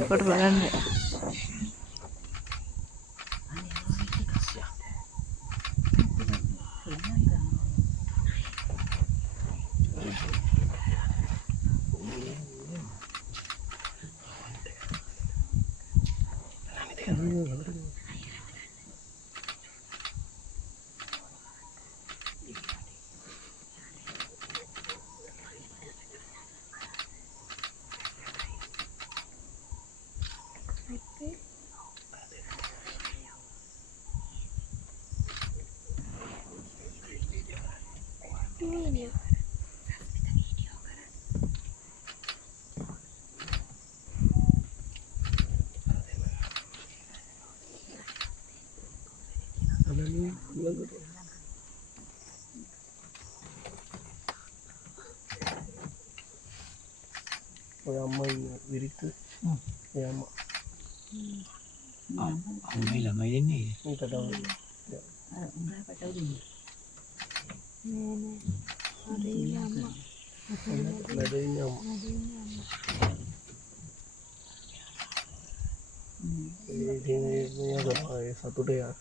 කොට බලන්න. ඔය අම්මා ඉන්නේ විරිත්. ඒ අම්මා. අම්මයි ළමයි දෙන්නේ. උන්ට තමයි. අර උඹලා පටව දෙන්නේ. නෑ අම්මා. වැඩ ඉන්නේ අම්මා. ඒ ඉතින් මේ සතුට යා.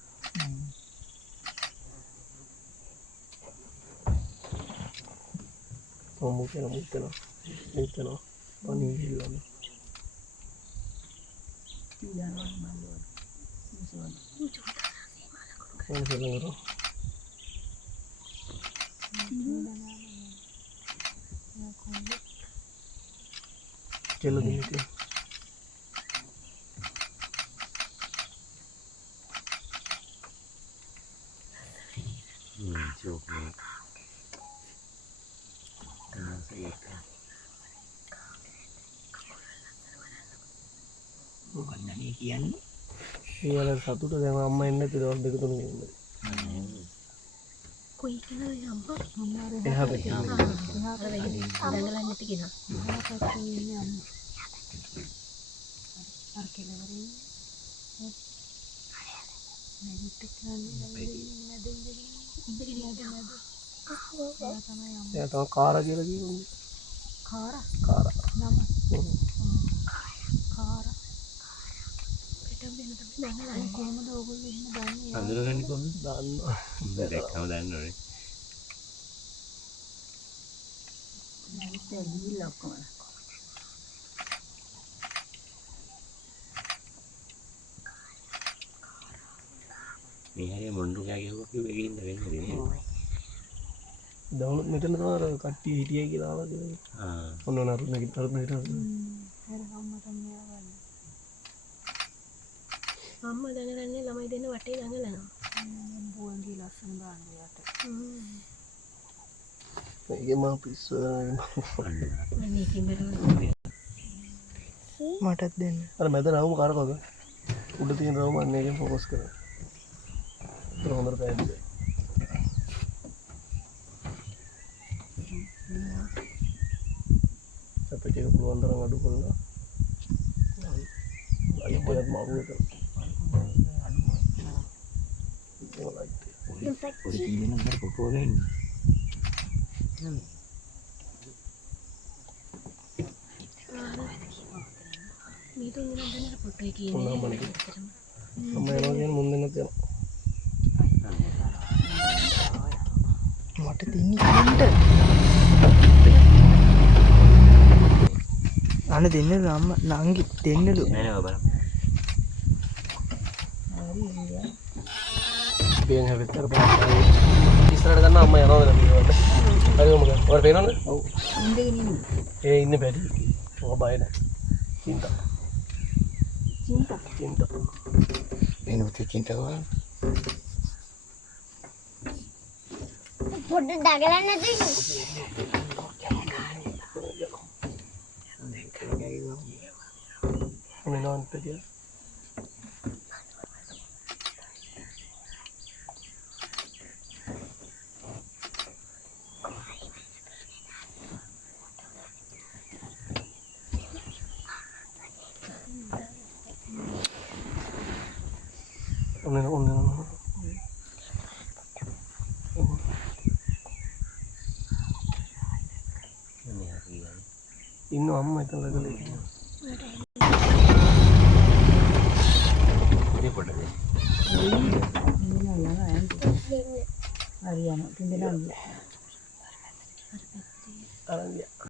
මුතන පණී ගිල්ලන. चलो देखते हैं ये सतुට දැන් අම්මා එන්නේ නැති දවස් දෙක තුනක ඉන්නේ. කොයි කෙනාද අම්මා? එහා පැත්තේ. දඟලන්නේ නැති කෙනා. අර කෙලවරේ එයා තමයි කාරා කියලා කියන්නේ. කාරා. නම. කාරා. පිටම් වෙන තමයි දඟලන්නේ. කොහමද ඕගොල්ලෝ එහෙම දන්නේ? අඳුරගන්නේ කොහොමද? දන්නවා. දැක්කම දන්නවනේ. නැත්te ගිහිල්ලා ඔක්කොම. මේ හැරේ මොන්ඩු ගෑගුවා කිව්වේ ගින්න වෙන්නේ නේ. දවුණු මෙතන තමයි කට්ටිය හිටියයි කියලා ආවා කියලා. ඔන්න නරුණ හිටා. හරි අම්මා තමයි ආවන්නේ. අම්මා දඟලන්නේ ළමයි දෙන්න වටේ දඟලනවා. බුවන්ගේ ලස්සන බාන්න යට. ඒකේ මම පිස්සු අනේ කිඹරෝ. මටත් දෙන්න. අර මැද රවුම කරකවද? උඩ තියෙන රවුම අන්න එකෙන් ફોකස් කරා. ඒක හොඳට පැහැදිලි. අපිට ඒක පුළුවන් තරම් අඩු කරලා අයිපොයත් මාරු එක. ඔය කීලෙන් අර ෆොටෝ ගන්නේ. මේ තුන් දිනක් දැන් අර ෆොටෝ එකේ ඉන්නේ. අම්මා එනවා කියන මුන් දෙන්නත් යනවා. මට තින්නේ අනේ දෙන්නලු අම්මා නංගි දෙන්නලු නෑ නෑ බලන්න. බේන් හැවෙතර බලන්න. ඉස්සරහට ගන්න අම්මා යනවාද මේවට. හරිද මොකද? ඔයාලට පේනවද? ඔව්. ඉඳගෙන ඉන්නේ. ඒ ඉන්නේ බැරි. ඔය බය නැහැ. චින්තා. එනොත් චින්තා කරනවා. පොඩ්ඩක් දඟලන්න නැතුයි. මොනවාන්ට කියලා. ඔන්න ඉන්න අම්මා එතන ළඟදී. පොඩද හරියන තින්දලා අරන්